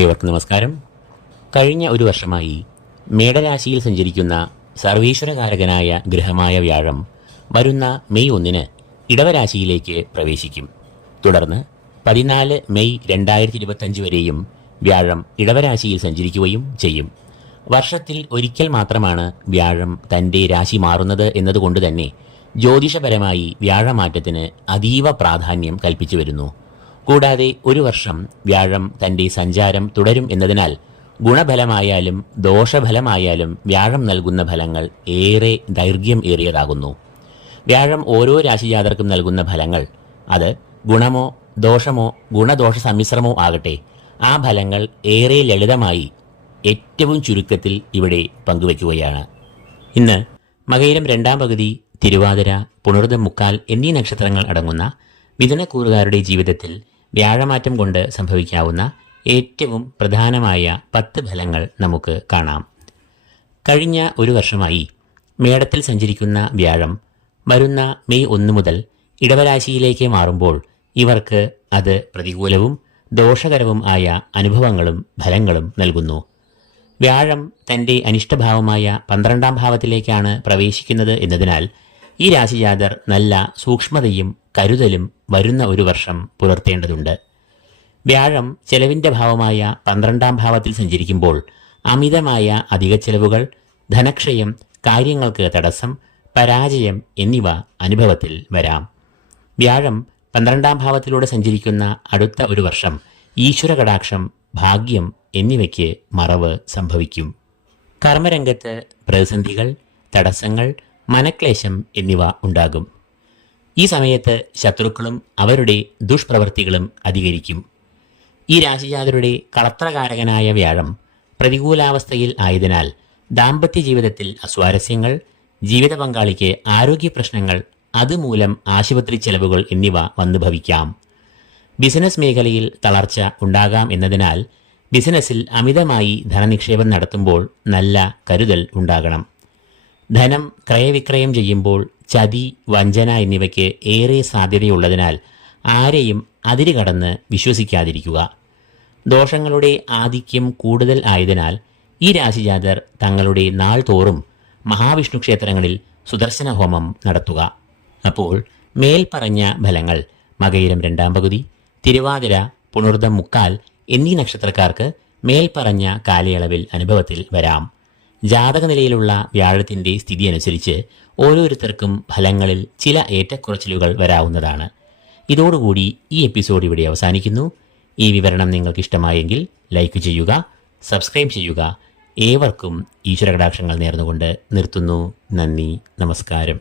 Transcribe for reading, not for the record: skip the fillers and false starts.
ഏവർക്കും നമസ്കാരം. കഴിഞ്ഞ ഒരു വർഷമായി മേടരാശിയിൽ സഞ്ചരിക്കുന്ന സർവീശ്വരകാരകനായ ഗ്രഹമായ വ്യാഴം വരുന്ന മെയ് 1 ഇടവരാശിയിലേക്ക് പ്രവേശിക്കും. തുടർന്ന് 14 മെയ് 2025 വരെയും വ്യാഴം ഇടവരാശിയിൽ സഞ്ചരിക്കുകയും ചെയ്യും. വർഷത്തിൽ ഒരിക്കൽ മാത്രമാണ് വ്യാഴം തൻ്റെ രാശി മാറുന്നത് എന്നതുകൊണ്ട് തന്നെ ജ്യോതിഷപരമായി വ്യാഴമാറ്റത്തിന് അതീവ പ്രാധാന്യം കൽപ്പിച്ചു വരുന്നു. കൂടാതെ ഒരു വർഷം വ്യാഴം തൻ്റെ സഞ്ചാരം തുടരും എന്നതിനാൽ ഗുണഫലമായാലും ദോഷഫലമായാലും വ്യാഴം നൽകുന്ന ഫലങ്ങൾ ഏറെ ദൈർഘ്യം ഏറിയതാകുന്നു. വ്യാഴം ഓരോ രാശിജാതർക്കും നൽകുന്ന ഫലങ്ങൾ അത് ഗുണമോ ദോഷമോ ഗുണദോഷ സമ്മിശ്രമോ ആകട്ടെ, ആ ഫലങ്ങൾ ഏറെ ലളിതമായി ഏറ്റവും ചുരുക്കത്തിൽ ഇവിടെ പങ്കുവയ്ക്കുകയാണ്. ഇന്ന് മകയിരം 2-ാം പകുതി, തിരുവാതിര, പുണർദം 1/4 എന്നീ നക്ഷത്രങ്ങൾ അടങ്ങുന്ന മിഥുനക്കൂറുകാരുടെ ജീവിതത്തിൽ വ്യാഴമാറ്റം കൊണ്ട് സംഭവിക്കാവുന്ന ഏറ്റവും പ്രധാനമായ 10 ഫലങ്ങൾ നമുക്ക് കാണാം. കഴിഞ്ഞ ഒരു വർഷമായി മേടത്തിൽ സഞ്ചരിക്കുന്ന വ്യാഴം വരുന്ന മെയ് 1 മുതൽ ഇടവരാശിയിലേക്ക് മാറുമ്പോൾ ഇവർക്ക് അത് പ്രതികൂലവും ദോഷകരവും ആയ അനുഭവങ്ങളും ഫലങ്ങളും നൽകുന്നു. വ്യാഴം തൻ്റെ അനിഷ്ടഭാവമായ 12-ാം ഭാവത്തിലേക്കാണ് പ്രവേശിക്കുന്നത് എന്നതിനാൽ ഈ രാശിജാതർ നല്ല സൂക്ഷ്മതയും കരുതലും വരുന്ന ഒരു വർഷം പുലർത്തേണ്ടതുണ്ട്. വ്യാഴം ചെലവിൻ്റെ ഭാവമായ 12-ാം ഭാവത്തിൽ സഞ്ചരിക്കുമ്പോൾ അമിതമായ അധിക ചെലവുകൾ, ധനക്ഷയം, കാര്യങ്ങൾക്ക് തടസ്സം, പരാജയം എന്നിവ അനുഭവത്തിൽ വരാം. വ്യാഴം 12-ാം ഭാവത്തിലൂടെ സഞ്ചരിക്കുന്ന അടുത്ത ഒരു വർഷം ഈശ്വര കടാക്ഷം, ഭാഗ്യം എന്നിവയ്ക്ക് മറവ് സംഭവിക്കും. കർമ്മരംഗത്ത് പ്രതിസന്ധികൾ, തടസ്സങ്ങൾ, മനക്ലേശം എന്നിവ ഉണ്ടാകും. ഈ സമയത്ത് ശത്രുക്കളും അവരുടെ ദുഷ്പ്രവൃത്തികളും അധികരിക്കും. ഈ രാശിജാതരുടെ കളത്രകാരകനായ വ്യാഴം പ്രതികൂലാവസ്ഥയിൽ ആയതിനാൽ ദാമ്പത്യ ജീവിതത്തിൽ അസ്വാരസ്യങ്ങൾ, ജീവിത പങ്കാളിക്ക് ആരോഗ്യ പ്രശ്നങ്ങൾ, അതുമൂലം ആശുപത്രി ചെലവുകൾ എന്നിവ വന്നു ഭവിക്കാം. ബിസിനസ് മേഖലയിൽ തളർച്ച ഉണ്ടാകാം എന്നതിനാൽ ബിസിനസ്സിൽ അമിതമായി ധനനിക്ഷേപം നടത്തുമ്പോൾ നല്ല കരുതൽ ഉണ്ടാകണം. ധനം ക്രയവിക്രയം ചെയ്യുമ്പോൾ ചതി, വഞ്ചന എന്നിവയ്ക്ക് ഏറെ സാധ്യതയുള്ളതിനാൽ ആരെയും അതിര് കടന്ന് വിശ്വസിക്കാതിരിക്കുക. ദോഷങ്ങളുടെ ആധിക്യം കൂടുതൽ ആയതിനാൽ ഈ രാശിജാതർ തങ്ങളുടെ നാൾ തോറും മഹാവിഷ്ണു ക്ഷേത്രങ്ങളിൽ സുദർശന ഹോമം നടത്തുക. അപ്പോൾ മേൽപ്പറഞ്ഞ ഫലങ്ങൾ മകയിരം 2-ാം പകുതി, തിരുവാതിര, പുണർദം 1/4 എന്നീ നക്ഷത്രക്കാർക്ക് മേൽപ്പറഞ്ഞ കാലയളവിൽ അനുഭവത്തിൽ വരാം. ജാതകനിലയിലുള്ള വ്യാഴത്തിൻ്റെ സ്ഥിതി അനുസരിച്ച് ഓരോരുത്തർക്കും ഫലങ്ങളിൽ ചില ഏറ്റക്കുറച്ചിലുകൾ വരാവുന്നതാണ്. ഇതോടുകൂടി ഈ എപ്പിസോഡ് ഇവിടെ അവസാനിക്കുന്നു. ഈ വിവരണം നിങ്ങൾക്ക് ഇഷ്ടമായെങ്കിൽ ലൈക്ക് ചെയ്യുക, സബ്സ്ക്രൈബ് ചെയ്യുക. ഏവർക്കും ഈശ്വരകടാക്ഷങ്ങൾ നേർന്നുകൊണ്ട് നിർത്തുന്നു. നന്ദി, നമസ്കാരം.